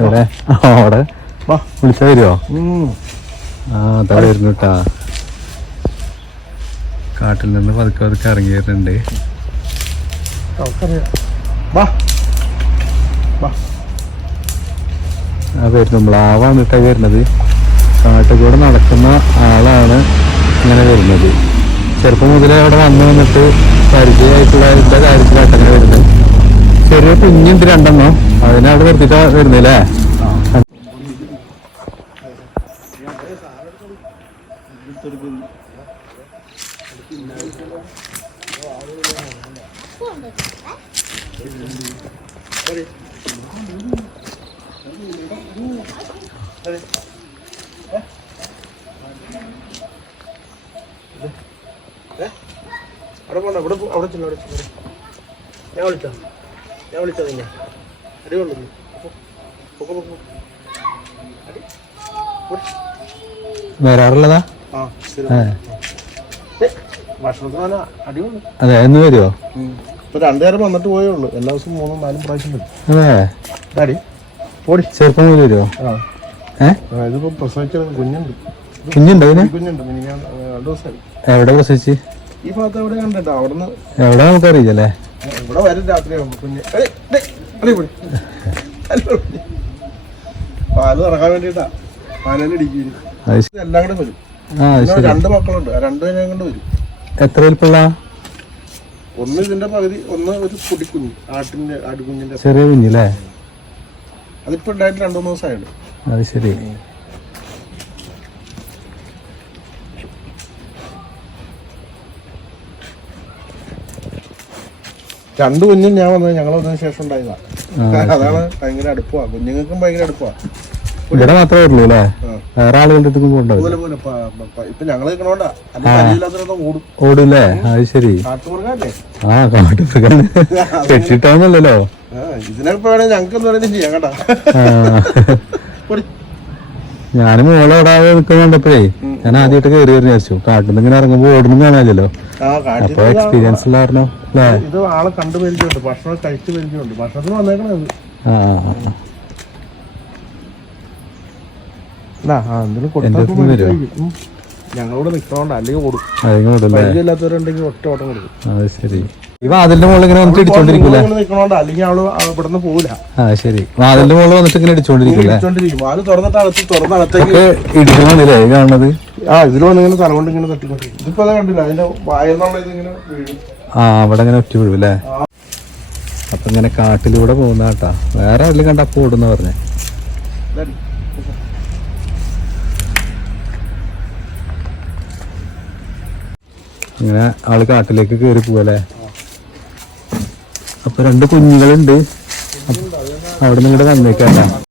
എവിടെ അവിടെ വിളിച്ചാ വരുമോ? ആ അതാ വരുന്നു കേട്ടാ. കാട്ടിൽ നിന്ന് പതുക്കെ പതുക്കെ ഇറങ്ങി വരുന്നുണ്ട്. ആ വരുന്നു മ്ലാവാണ് കേട്ടാ വരുന്നത്. കാട്ടിൽ കൂടെ നടക്കുന്ന ആളാണ് ഇങ്ങനെ വരുന്നത്. ചെറുപ്പം മുതലേ അവിടെ വന്നിട്ട് പരിചയമായിട്ടുള്ള എല്ലാ കാര്യത്തിലായിട്ട് അങ്ങനെ വരുന്നത്. ചെറിയ കുഞ്ഞുണ്ട് രണ്ടെണ്ണം, അതിനെ അവിടെ നിർത്തിട്ടാ വരുന്നില്ലേ? ഞാൻ വിളിച്ചോ നിന്നെ അടി കൊള്ളുന്നു. വരാറുള്ളതാ? ഭക്ഷണത്തിന് അടി കൊള്ളു. അതെ, എന്ന് വരുമോ? ഇപ്പൊ 2 നേരം വന്നിട്ട് പോയേ ഉള്ളൂ. എല്ലാ ദിവസവും 3-4 പ്രാവശ്യം വരും. അതെ, ചെറുപ്പം മുതൽ വരുമോ? ഇതിപ്പോ പ്രസവിച്ചത് കുഞ്ഞുണ്ട്. കുഞ്ഞുണ്ടോ? കുഞ്ഞുണ്ട്. 2 ദിവസമായി. എവിടെ പ്രസവിച്ച്? ഈ ഭാഗത്ത് എവിടെ കണ്ടിട്ടോ? അവിടുന്ന് എവിടെ നമുക്കറിയില്ലല്ലേ. ഇവിടെ വരും രാത്രിയാകുമ്പോ കുഞ്ഞ്. പാല് ഇറങ്ങാൻ വേണ്ടിട്ടാ. പാലിടിക്കും. എല്ലാം കൂടെ വരും. 2 മക്കളുണ്ട്. 2 പേരെ കൊണ്ട് വരും. എത്ര വലിപ്പമുള്ള? ഒന്ന് ഇതിന്റെ പകുതി, ഒന്ന് ഒരു പൊടിക്കുഞ്ഞ്. ആട്ടുകുഞ്ഞിന്റെ ചെറിയ കുഞ്ഞില്ലേ? അതിപ്പോ ഉണ്ടായിട്ട് 2-3 ദിവസമായിട്ട്. അത് ശരി. രണ്ടു കുഞ്ഞും ഞാൻ വന്നത് ഞങ്ങൾ വന്നതിന് ശേഷം ഉണ്ടായതാ. അതാണ് ഭയങ്കര അടുപ്പാ. കുഞ്ഞുങ്ങൾക്കും ഭയങ്കര അടുപ്പാ. ഇവിടെ മാത്രമേ ഉള്ളൂ അല്ലേ? വേറെ ആളുകളുടെ അടുത്ത് പോകണ്ടോ? ഇപ്പൊ ഞങ്ങൾ നിൽക്കണോണ്ടാ. അല്ലെങ്കിൽ ഓടും. ഓടൂല്ലേ? അത് ശരി. കാട്ടുമൃഗല്ലേ? ആ, കാട്ടുമൃഗം കെട്ടിട്ടാന്നല്ലോ. ഇതിനൊക്കെ വേണേ ഞങ്ങൾക്ക് എന്ത് വേണേലും ചെയ്യാം കേട്ടാ. ഞാനും മോളെ ഓടാതെ നിൽക്കുന്നുണ്ടപ്പോഴേ ഞാൻ ആദ്യമായിട്ട് കയറി വരുന്ന വിചാരിച്ചു. കാട്ടിൽ നിന്ന് ഇങ്ങനെ ഇറങ്ങുമ്പോ ഓടുന്നു കാണാമല്ലോ. അപ്പൊ എക്സ്പീരിയൻസ് ഉള്ള കാരണം അല്ലേ? ഇത് ആളെ കണ്ടു പരിചയമുണ്ട്. ഭക്ഷണം കഴിച്ചു പരിചയമുണ്ട്. ഭക്ഷണത്തിന് വന്നേക്കണത്. ഞങ്ങളോട് നിൽക്കണോണ്ട് അല്ലെങ്കിൽ ഓടും. പരിചയമില്ലാത്തവരുണ്ടെങ്കിൽ ഒറ്റ ഓട്ടം കൊടുക്കും. അത് ശരി. ഈ വാതിലിന്റെ മുകളിൽ ഇങ്ങനെ വന്നിട്ട് ഇടിച്ചോണ്ടിരിക്കൂലേ? നിൽക്കണോണ്ട് അല്ലെങ്കിൽ അവള് ഇവിടുന്ന് പോവില്ല. ആ ശരി. വാതിലിന്റെ മുകളിൽ വന്നിട്ട് ഇങ്ങനെ ഇടിച്ചോണ്ടിരിക്കൂലേ? വാല് തുറന്നിട്ടകത്ത് ഇടിക്കണല്ലേ കാണുന്നത്? ഇതിൽ വന്നിങ്ങനെ തലകൊണ്ട് ഇങ്ങനെ തട്ടിക്കൊണ്ടിരിക്കും. ഇതിപ്പോ അത് കണ്ടില്ല. അതിന്റെ വായെന്നുള്ള ഇതിങ്ങനെ വീഴും. അവിടെ ഇങ്ങനെ ഒറ്റ വീഴും. അപ്പൊ ഇങ്ങനെ കാട്ടിലൂടെ പോകുന്ന കേട്ടാ. വേറെ ആരെങ്കിലും കണ്ട അപ്പൊ ഓടുന്ന പറഞ്ഞേ. ഇങ്ങനെ ആള് കാട്ടിലേക്ക് കയറി പോവല്ലേ. അപ്പൊ 2 കുഞ്ഞുങ്ങളുണ്ട്. അവിടെ നിന്ന് ഇങ്ങോട്ട് വന്നേക്കല്ല.